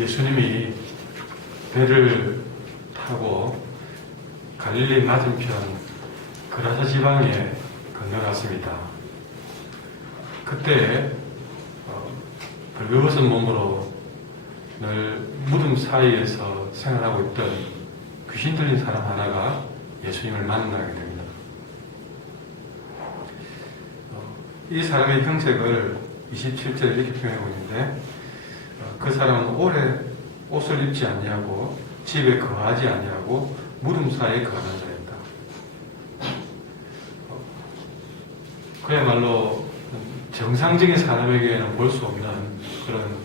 예수님이 배를 타고 갈릴리 맞은편 그라사 지방에 건너갔습니다. 그때 벌거벗은 몸으로 늘 무덤 사이에서 생활하고 있던 귀신 들린 사람 하나가 예수님을 만나게 됩니다. 이 사람의 형색을 27절에 이렇게 표현하고 있는데, 그 사람은 오래 옷을 입지 아니하고 집에 거하지 아니하고 무덤 사이에 거하는 자였다. 그야말로 정상적인 사람에게는 볼 수 없는 그런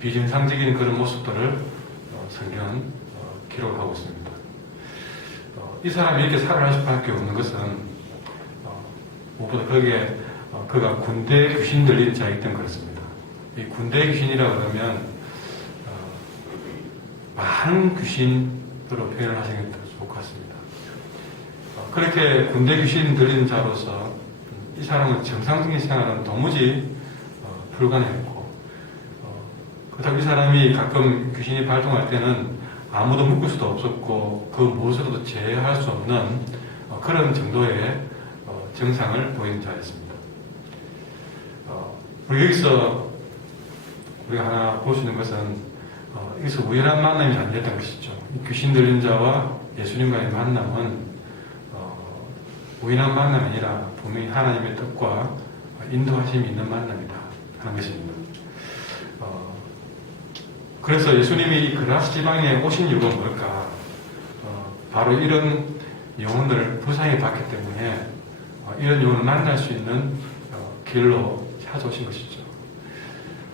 비정상적인 그런 모습들을 성경은 기록하고 있습니다. 이 사람이 이렇게 살아갈 수밖에 없는 것은 무엇보다 거기에 그가 군대 귀신 들린 자였던 그렇습니다. 이 군대 귀신이라 그러면 많은 귀신으로 표현을 하시는 게 좋을 것 같습니다. 그렇게 군대 귀신 들린 자로서 이 사람은 정상적인 생활은 도무지 불가능했고, 그렇다고 이 사람이 가끔 귀신이 발동할 때는 아무도 묶을 수도 없었고 그 무엇으로도 제어할 수 없는 그런 정도의 증상을 보이는 자였습니다. 여기서 우리가 하나 볼 수 있는 것은 여기서 우연한 만남이 아니었던 것이죠. 귀신 들린 자와 예수님과의 만남은 우연한 만남이 아니라 분명히 하나님의 뜻과 인도하심이 있는 만남이다 하는 것입니다. 그래서 예수님이 그라사 지방에 오신 이유가 뭘까? 바로 이런 영혼을 부상해 봤기 때문에 이런 영혼을 만날 수 있는 길로 찾아오신 것이죠.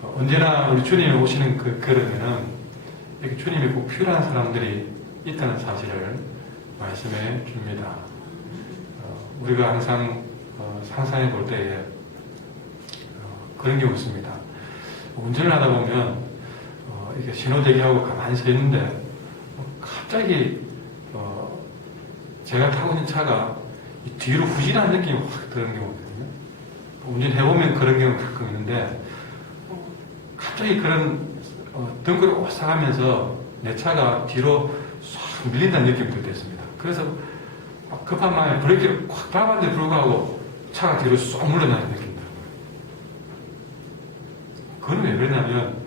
언제나 우리 주님이 오시는 그러면은 이렇게 주님이 꼭 필요한 사람들이 있다는 사실을 말씀해 줍니다. 우리가 항상 상상해 볼 때에 그런 경우 있습니다. 운전을 하다 보면 이렇게 신호 대기하고 가만히 서 있는데 갑자기 제가 타고 있는 차가 뒤로 후진하는 느낌이 확 드는 경우거든요. 운전해보면 그런 경우가 가끔 있는데 갑자기 그런 등골이 오싹하면서 내 차가 뒤로 싹 밀린다는 느낌이 들 때 있습니다. 그래서 급한 마음에 브레이크를 꽉 밟았는데 불구하고 차가 뒤로 쏙 물러나는 느낌이 들어요. 그건 왜 그러냐면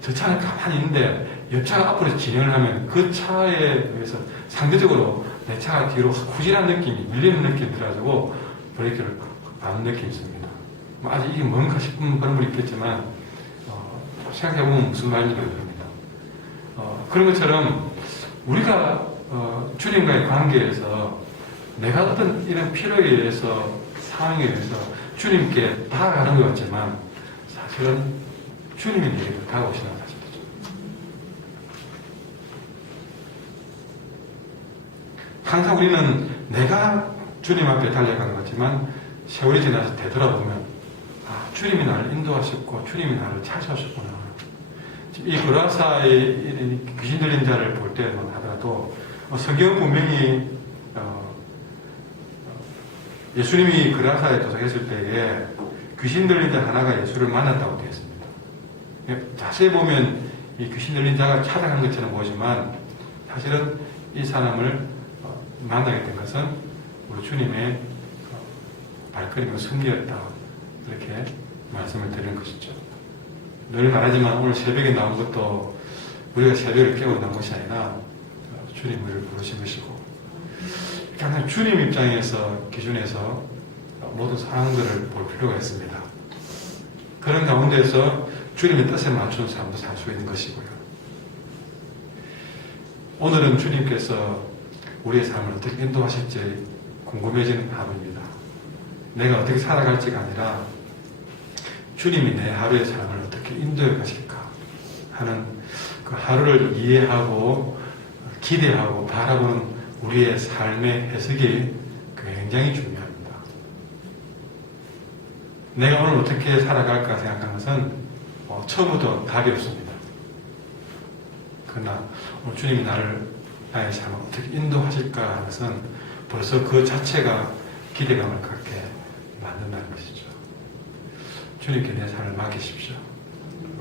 저 차는 가만히 있는데 옆차가 앞으로 진행을 하면 그 차에 의해서 상대적으로 내 차가 뒤로 후진하는 느낌이, 밀리는 느낌이 들어가지고 브레이크를 밟는 느낌이 있습니다. 아직 이게 뭔가 싶은 그런 분이 있겠지만 생각해보면 무슨 말인지 모릅니다. 그런 것처럼 우리가 주님과의 관계에서 내가 어떤 이런 필요에 의해서 상황에 의해서 주님께 다가가는 것 같지만 사실은 주님이 내게 다가오시는 사실이죠. 항상 우리는 내가 주님 앞에 달려가는 것 같지만 세월이 지나서 되돌아보면 주님이 나를 인도하셨고 주님이 나를 찾아오셨구나. 이 그라사의 귀신 들린 자를 볼 때만 하더라도 성경은 분명히 예수님이 그라사에 도착했을 때에 귀신 들린 자 하나가 예수를 만났다고 되어 있습니다. 자세히 보면 이 귀신 들린 자가 찾아간 것처럼 보이지만 사실은 이 사람을 만나게 된 것은 우리 주님의 발걸음과 섭리였다. 이렇게 말씀을 드리는 것이죠. 늘 말하지만 오늘 새벽에 나온 것도 우리가 새벽을 깨고 나온 것이 아니라 주님 우리를 부르신 것이고, 항상 주님 입장에서 기준에서 모든 상황들을 볼 필요가 있습니다. 그런 가운데서 주님의 뜻에 맞춘 삶도 살 수 있는 것이고요. 오늘은 주님께서 우리의 삶을 어떻게 인도하실지 궁금해지는 하루입니다. 내가 어떻게 살아갈지가 아니라 주님이 내 하루의 삶을 어떻게 인도해 가실까 하는 그 하루를 이해하고 기대하고 바라보는 우리의 삶의 해석이 굉장히 중요합니다. 내가 오늘 어떻게 살아갈까 생각하는 것은 처음부터 답이 없습니다. 그러나 오늘 주님이 나의 삶을 어떻게 인도하실까 하는 것은 벌써 그 자체가 기대감을 갖게 만든다는 것이죠. 주님께 내 삶을 맡기십시오.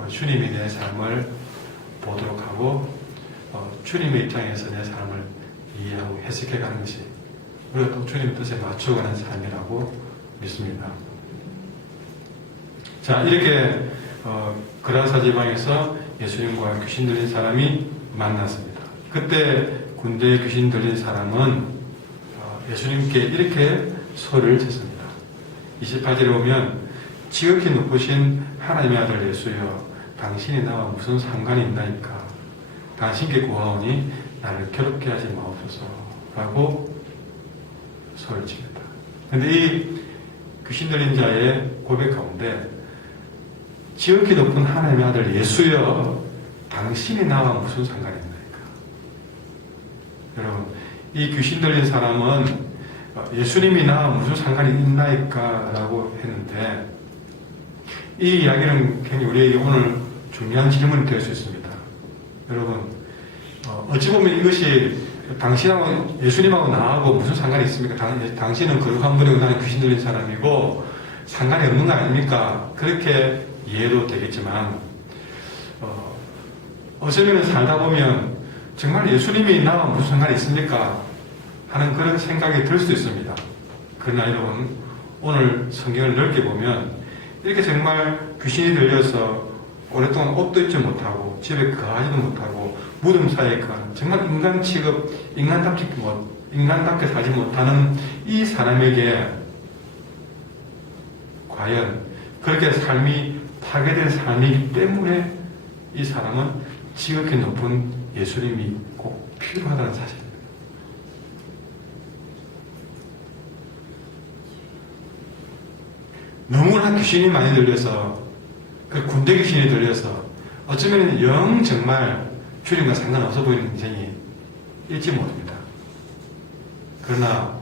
주님이 내 삶을 보도록 하고 주님의 입장에서 내 삶을 이해하고 해석해가는 것이 우리가 또 주님 뜻에 맞춰가는 삶이라고 믿습니다. 자, 이렇게 그라사 지방에서 예수님과 귀신 들린 사람이 만났습니다. 그때 군대에 귀신 들린 사람은 예수님께 이렇게 소리를 쳤습니다. 28절에 보면 지극히 높으신 하나님의 아들 예수여, 당신이 나와 무슨 상관이 있나이까? 당신께 구하오니 나를 괴롭게 하지 마옵소서 라고 소리를 칩니다. 그런데 이 귀신 들린 자의 고백 가운데 지극히 높은 하나님의 아들 예수여, 당신이 나와 무슨 상관이 있나이까? 여러분, 이 귀신 들린 사람은 예수님이 나와 무슨 상관이 있나이까? 라고 했는데 이 이야기는 굉장히 우리에게 오늘 중요한 질문이 될 수 있습니다. 여러분, 어찌 보면 이것이 당신하고 예수님하고 나하고 무슨 상관이 있습니까? 당신은 거룩한 분이고 나는 귀신 들린 사람이고 상관이 없는 거 아닙니까? 그렇게 이해도 되겠지만 어쩌면 살다 보면 정말 예수님이 나와 무슨 상관이 있습니까? 하는 그런 생각이 들 수도 있습니다. 그러나 여러분, 오늘 성경을 넓게 보면 이렇게 정말 귀신이 들려서 오랫동안 옷도 입지 못하고 집에 거하지도 못하고 무덤 사이에 거하는 정말 인간 취급, 인간답게 살지 못하는 이 사람에게 과연 그렇게 삶이 파괴된 삶이기 때문에 이 사람은 지극히 높은 예수님이 꼭 필요하다는 사실입니다. 너무나 귀신이 많이 들려서 그 군대 귀신이 들려서 어쩌면 영 정말 주님과 상관없어 보이는 인생이 일지 모릅니다. 그러나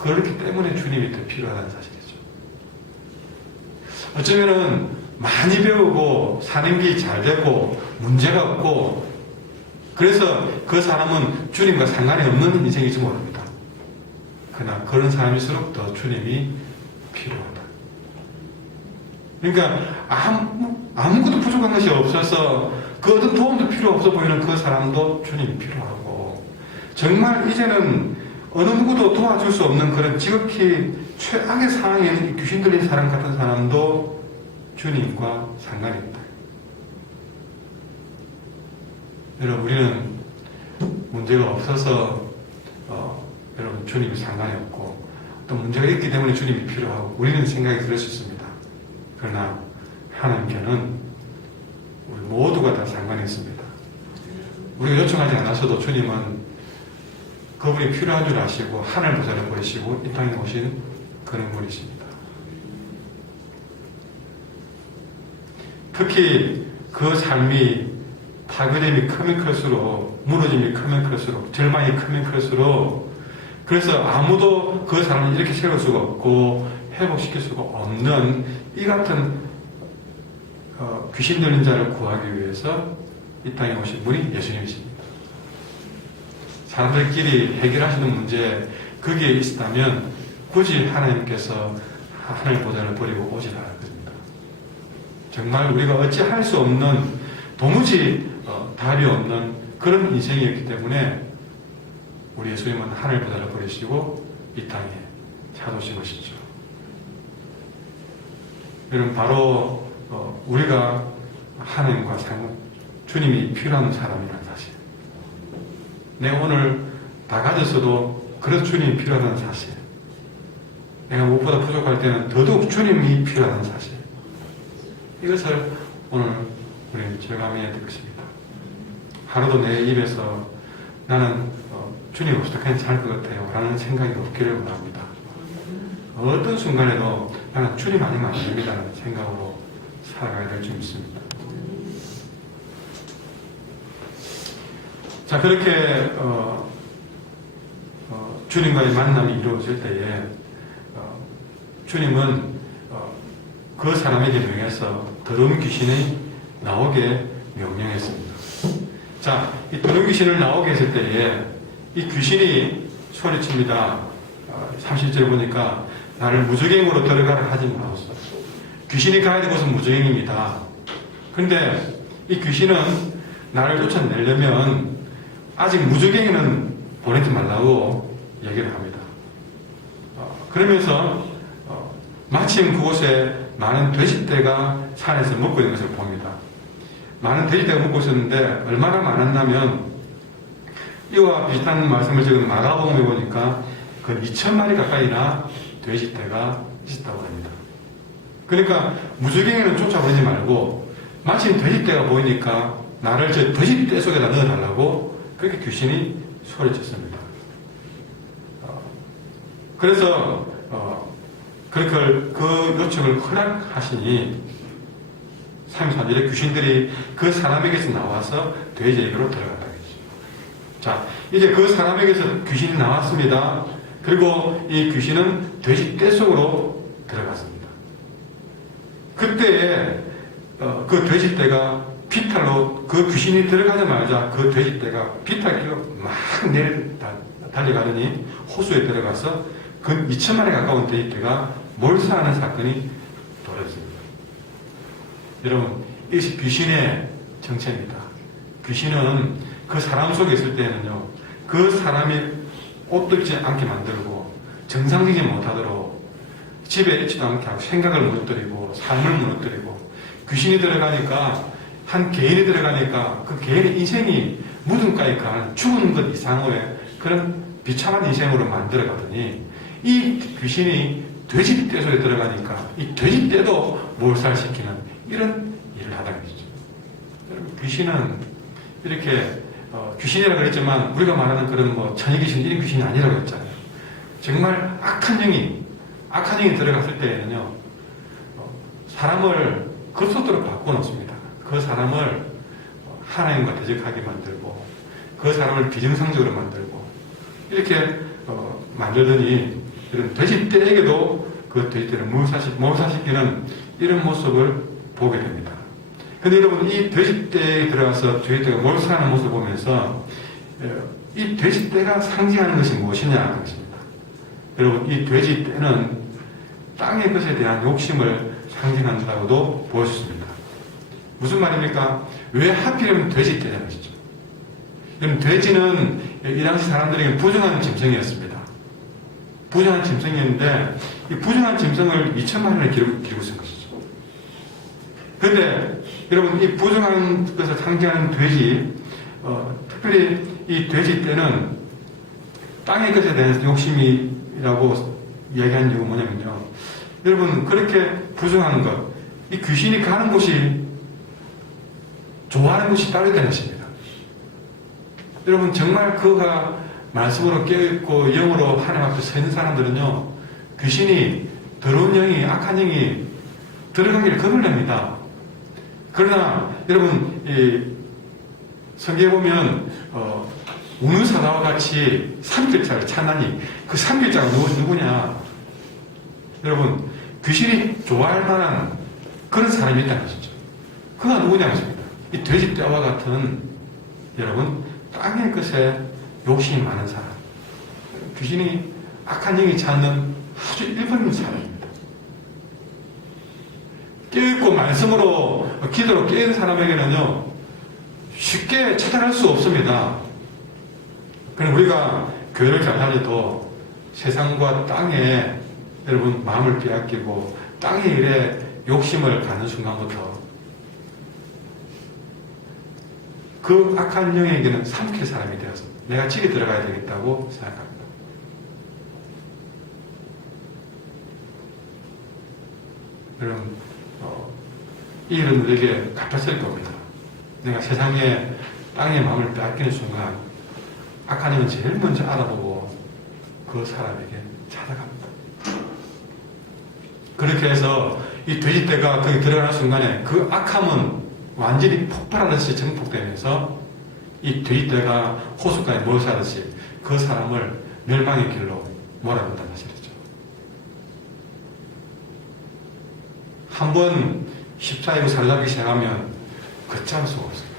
그렇기 때문에 주님이 더 필요하다는 사실이죠. 어쩌면은 많이 배우고 사는 게 잘 되고 문제가 없고 그래서 그 사람은 주님과 상관이 없는 인생일지 모릅니다. 그러나 그런 사람일수록 더 주님이 필요하다. 그러니까 아무것도 부족한 것이 없어서 그 어떤 도움도 필요 없어 보이는 그 사람도 주님이 필요하고 정말 이제는 어느 누구도 도와줄 수 없는 그런 지극히 최악의 상황에 있는 귀신 들린 사람 같은 사람도 주님과 상관이 있다. 여러분, 우리는 문제가 없어서 여러분 주님이 상관이 없고 또 문제가 있기 때문에 주님이 필요하고 우리는 생각이 그럴 수 있습니다. 그러나 하나님께는 우리 모두가 다 상관이 있습니다. 우리가 요청하지 않았어도 주님은 그분이 필요한 줄 아시고 하늘 보좌를 버리시고 이 땅에 오신 그런 분이십니다. 특히 그 삶이 파괴됨이 크면 클수록 무너짐이 크면 클수록 절망이 크면 클수록 그래서 아무도 그 사람을 이렇게 세울 수가 없고 회복시킬 수가 없는 이 같은 귀신 들린 자를 구하기 위해서 이 땅에 오신 분이 예수님이십니다. 사람들끼리 해결하시는 문제 거기에 있다면 굳이 하나님께서 하늘 보좌를 버리고 오질 않을 겁니다. 정말 우리가 어찌할 수 없는 도무지 답이 없는 그런 인생이었기 때문에 우리 예수님은 하늘 보좌를 버리시고 이 땅에 찾아오신 것이죠. 여러분, 바로 우리가 하나님과 주님이 필요한 사람이라는 사실. 내가 오늘 다 가졌어도 그래도 주님이 필요하다는 사실. 내가 무엇보다 부족할 때는 더더욱 주님이 필요하다는 사실. 이것을 오늘 우리는 절감해야 될 것입니다. 하루도 내 입에서 나는 주님 없이도 괜찮을 것 같아요 라는 생각이 없기를 원합니다. 어떤 순간에도 나는 주님 아니면 안 됩니다라는 생각으로 살아가야 될 줄 믿습니다. 자, 그렇게 주님과의 만남이 이루어질 때에 주님은 그 사람에게 명해서 더러운 귀신이 나오게 명령했습니다. 자, 이 더러운 귀신을 나오게 했을 때에 이 귀신이 소리칩니다. 30절 보니까 나를 무저갱으로 들어가라 하지 마옵소서. 귀신이 가야 될 곳은 무저갱입니다. 그런데 이 귀신은 나를 쫓아내려면 아직 무적행에는 보내지 말라고 얘기를 합니다. 그러면서 마침 그곳에 많은 돼지떼가 산에서 먹고 있는 것을 봅니다. 많은 돼지떼가 먹고 있었는데 얼마나 많았냐면 이와 비슷한 말씀을 적은 마가복음에 보니까 그 2,000마리 가까이나 돼지떼가 있었다고 합니다. 그러니까 무적행에는 쫓아보내지 말고 마침 돼지떼가 보이니까 나를 저 돼지떼 속에다 넣어달라고 그렇게 귀신이 소리쳤습니다. 그래서 그렇게 그 요청을 허락하시니 33절에 귀신들이 그 사람에게서 나와서 돼지에게로 들어갔다. 자, 이제 그 사람에게서 귀신이 나왔습니다. 그리고 이 귀신은 돼지 떼 속으로 들어갔습니다. 그때에 그 돼지 떼가 비탈로 그 귀신이 들어가자마자 그 돼지 떼가 비탈길로 막 달려가더니 호수에 들어가서 그 2,000마리 가까운 돼지 떼가 몰사하는 사건이 벌어졌습니다. 여러분, 이것이 귀신의 정체입니다. 귀신은 그 사람 속에 있을 때는요, 그 사람이 옷 뜯지 않게 만들고 정상적이지 못하도록 집에 있지도 않게 하고 생각을 무너뜨리고 삶을 무너뜨리고 귀신이 들어가니까 한 개인이 들어가니까 그 개인의 인생이 무덤가에 가는 죽은 것 이상의 그런 비참한 인생으로 만들어가더니 이 귀신이 돼지떼 속에 들어가니까 이 돼지떼도 몰살시키는 이런 일을 하다는 것이죠. 여러분, 귀신은 이렇게 귀신이라고 그랬지만 우리가 말하는 그런 뭐 천이귀신 이런 귀신이 아니라고 했잖아요. 정말 악한 영이 들어갔을 때에는요, 사람을 겉속도록 바꿔놓습니다. 그 사람을 하나님과 대적하게 만들고 그 사람을 비정상적으로 만들고 이렇게 만들더니 이런 돼지떼에게도 그 돼지떼를 몰사시키는 이런 모습을 보게 됩니다. 근데 여러분, 이 돼지떼에 들어가서 돼지떼가 몰살하는 모습을 보면서 이 돼지떼가 상징하는 것이 무엇이냐 하는 것입니다. 여러분, 이 돼지떼는 땅의 것에 대한 욕심을 상징한다고도 볼 수 있습니다. 무슨 말입니까? 왜 하필이면 돼지떼냐는 것이죠. 여러분, 돼지는 이 당시 사람들에게 부정한 짐승이었습니다. 부정한 짐승이었는데 이 부정한 짐승을 2,000마리를 기르고 있는 것이죠. 그런데 여러분, 이 부정한 것을 상징하는 돼지, 특별히 이 돼지떼는 땅의 것에 대한 욕심이라고 이야기한 이유가 뭐냐면요, 여러분, 그렇게 부정한 것, 이 귀신이 가는 곳이 좋아하는 곳이 따로 있다는 것입니다. 여러분, 정말 그가 말씀으로 깨어있고 영으로 하나님 앞에 서 있는 사람들은요, 귀신이, 더러운 영이, 악한 영이 들어가기를 겁을 냅니다. 그러나 여러분, 이 성경에 보면 우는 사자와 같이 삼킬자를 찾나니 그 삼킬자가 누구냐? 여러분, 귀신이 좋아할 만한 그런 사람이 있다는 것이죠. 그가 누구냐 하십니다. 이 돼지떼와 같은 여러분, 땅의 것에 욕심이 많은 사람, 귀신이 악한 영이 찾는 아주 일반적인 사람입니다. 깨어있고 말씀으로 기도로 깨어있는 사람에게는요, 쉽게 찾아갈 수 없습니다. 그럼 우리가 교회를 잘 다녀도 세상과 땅에 여러분 마음을 빼앗기고 땅의 일에 욕심을 갖는 순간부터 그 악한 영에게는 삼킬 사람이 되어서 내가 집에 들어가야 되겠다고 생각합니다. 여러분, 이 일은 우리에게 갚았을 겁니다. 내가 세상에 땅의 마음을 빼앗기는 순간 악한 영은 제일 먼저 알아보고 그 사람에게 찾아갑니다. 그렇게 해서 이 돼지떼가 거기 들어가는 순간에 그 악함은 완전히 폭발하듯이 증폭되면서 이 돼지떼가 호숫가에 몰사하듯이 그 사람을 멸망의 길로 몰아낸다는 사실이죠. 한번 십자이고 사로잡기 시작하면 걷잡을 수가 없습니다.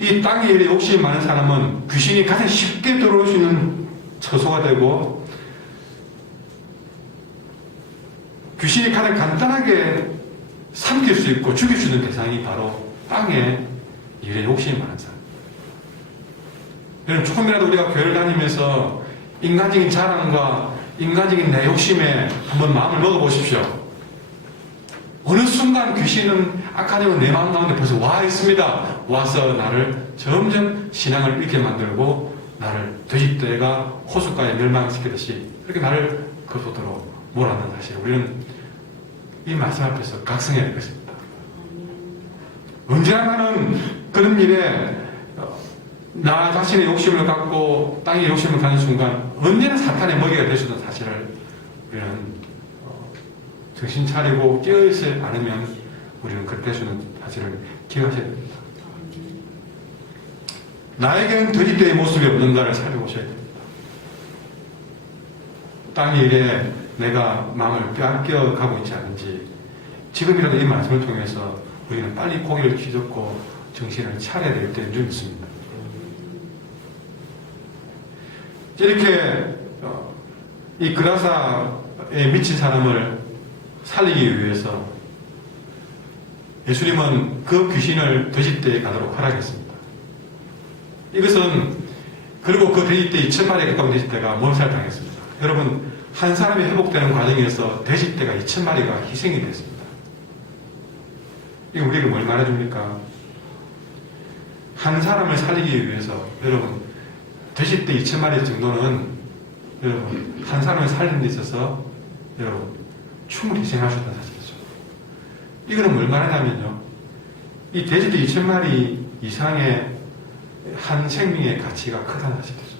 이 땅에 일에 욕심이 많은 사람은 귀신이 가장 쉽게 들어올 수 있는 처소가 되고 귀신이 가장 간단하게 삼킬 수 있고 죽일 수 있는 대상이 바로 땅에 일에 욕심이 많은 사람. 여러분, 조금이라도 우리가 교회를 다니면서 인간적인 자랑과 인간적인 내 욕심에 한번 마음을 먹어보십시오. 어느 순간 귀신은 아까는 내 마음 가운데 벌써 와 있습니다. 와서 나를 점점 신앙을 잃게 만들고 나를 돼지떼가 호숫가에 멸망시키듯이 그렇게 나를 그 속도로 몰아넣는 사실. 우리는 이 말씀 앞에서 각성해야 되겠습니다. 언제나 나는 그런 일에 나 자신의 욕심을 갖고 땅의 욕심을 가는 순간 언제나 사탄의 먹이가 될 수 있는 사실을 우리는 정신 차리고 깨어있지 않으면 우리는 그렇게 될 수 있는 사실을 기억하셔야 됩니다. 나에게는 돼지떼의 모습이 없는가를 살펴보셔야 됩니다. 땅의 일에 내가 마음을 빼앗겨 가고 있지 않은지 지금이라도 이 말씀을 통해서 우리는 빨리 고개를 휘젓고 정신을 차려야 될 때인 줄 믿습니다. 이렇게 이 그라사에 미친 사람을 살리기 위해서 예수님은 그 귀신을 돼지떼에 가도록 허락했습니다. 이것은 그리고 그 돼지떼 2,000마리에 가까운 돼지떼가 몰살당했습니다. 여러분, 한 사람이 회복되는 과정에서 돼지떼가 2,000마리가 희생이 됐습니다. 이거 우리에게 뭘 말해줍니까? 한 사람을 살리기 위해서 여러분 돼지떼 2,000마리 정도는 여러분 한 사람을 살리는 데 있어서 여러분 충분히 희생할 수 있는 사실이죠. 이거는 뭘 말하냐면요, 이 돼지떼 2,000마리 이상의 한 생명의 가치가 크다는 사실이죠.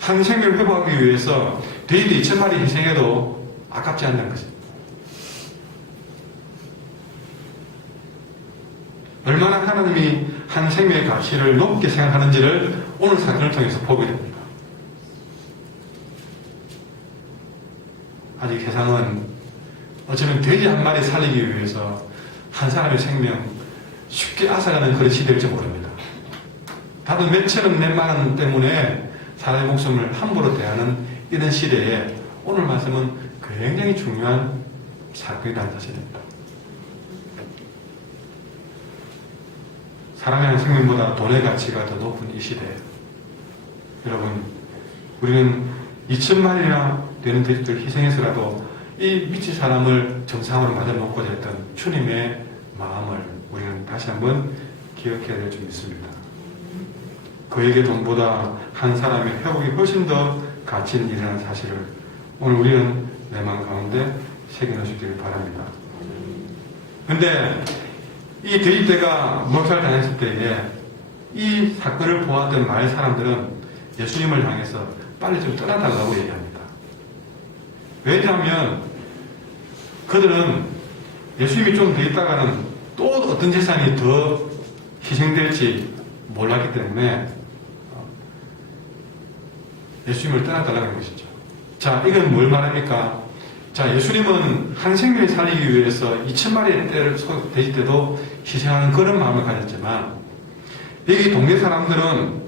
한 생명을 회복하기 위해서 돼지떼 2,000마리 희생해도 아깝지 않다는 것입니다. 얼마나 하나님이 한 생명의 가치를 높게 생각하는지를 오늘 사건을 통해서 보게 됩니다. 아직 세상은 어쩌면 돼지 한 마리 살리기 위해서 한 사람의 생명 쉽게 앗아가는 그런 시대일지 모릅니다. 다들 몇천 원, 몇만 원 때문에 사람의 목숨을 함부로 대하는 이런 시대에 오늘 말씀은 굉장히 중요한 사건이라는 사실입니다. 사람의 생명보다 돈의 가치가 더 높은 이 시대에 여러분, 우리는 2,000마리나 되는 돼지들 희생해서라도 이 미친 사람을 정상으로 만들어 놓고자 했던 주님의 마음을 우리는 다시 한번 기억해야 될 줄 믿습니다. 그에게 돈보다 한 사람의 회복이 훨씬 더 가치 있는 일이라는 사실을 오늘 우리는 내 마음 가운데 새겨넣으시기를 바랍니다. 근데 이 돼지떼가 몰살당했을 때에 이 사건을 보았던 마을 사람들은 예수님을 향해서 빨리 좀 떠나달라고 얘기합니다. 왜냐하면 그들은 예수님이 좀 더 있다가는 또 어떤 재산이 더 희생될지 몰랐기 때문에 예수님을 떠나달라고 하는 것이죠. 자, 이건 뭘 말합니까? 자, 예수님은 한 생명을 살리기 위해서 2,000마리의 돼지떼도 희생하는 그런 마음을 가졌지만 여기 동네 사람들은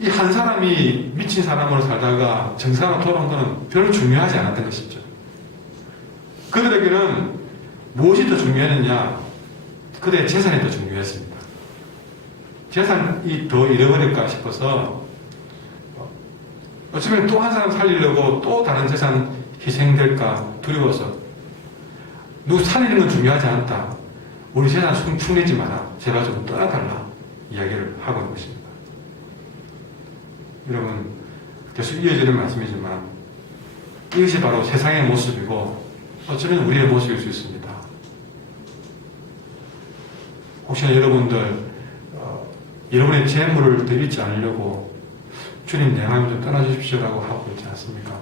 이 한 사람이 미친 사람으로 살다가 정상으로 돌아온 것은 별로 중요하지 않았던 것이죠. 그들에게는 무엇이 더 중요했느냐? 그들의 재산이 더 중요했습니다. 재산이 더 잃어버릴까 싶어서 어쩌면 또 한 사람 살리려고 또 다른 재산 희생될까 두려워서 누구 살리는 건 중요하지 않다. 우리 재산 충내지 마라. 제발 좀 떠나달라. 이야기를 하고 있는 것입니다. 여러분, 계속 이어지는 말씀이지만 이것이 바로 세상의 모습이고 어쩌면 우리의 모습일 수 있습니다. 혹시나 여러분들 여러분의 재물을 더 잃지 않으려고 주님 내 마음을 좀 떠나주십시오라고 하고 있지 않습니까?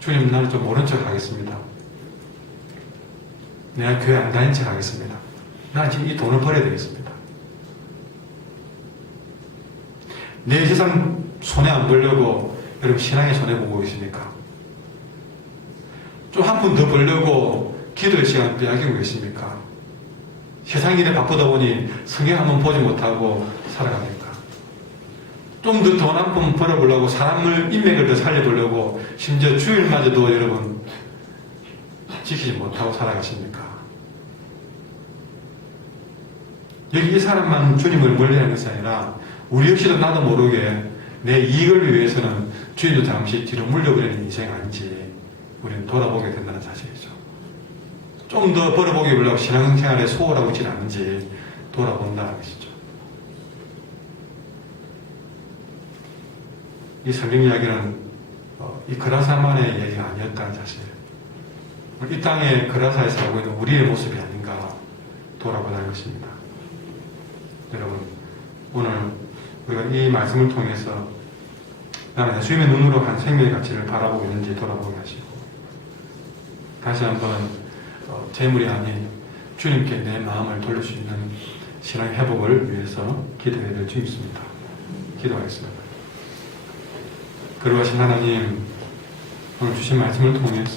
주님, 나는 좀 모른 척 하겠습니다. 내가 교회 안 다닌 척 하겠습니다. 나 지금 이 돈을 벌어야 되겠습니다. 내 재산 손해 안 벌려고 여러분 신앙에 손해보고 계십니까? 좀 한 푼 더 벌려고 기도의 시간 빼앗기고 계십니까? 세상 일에 바쁘다 보니 성경 한번 보지 못하고 살아갑니까? 좀 더 돈 한 푼 벌어보려고 사람을 인맥을 더 살려보려고 심지어 주일마저도 여러분 지키지 못하고 살아가십니까? 여기 이 사람만 주님을 멀리하는 것이 아니라 우리 역시도 나도 모르게 내 이익을 위해서는 주님도 잠시 뒤로 물려버리는 인생 아닌지 우리는 돌아보게 된다는 사실이죠. 좀 더 벌어보기 위해서 신앙생활에 소홀하고 있지는 않은지 돌아본다는 것이죠. 이 성경 이야기는 이 그라사만의 얘기가 아니었다는 사실. 이 땅에 그라사에 살고 있는 우리의 모습이 아닌가 돌아보자는 것입니다. 여러분, 오늘 우리가 이 말씀을 통해서 나는 예수님의 눈으로 한 생명의 가치를 바라보고 있는지 돌아보게 하시고, 다시 한번 재물이 아닌 주님께 내 마음을 돌릴 수 있는 신앙 회복을 위해서 기도해야 될 줄 믿습니다. 기도하겠습니다. 거룩하신 하나님, 오늘 주신 말씀을 통해서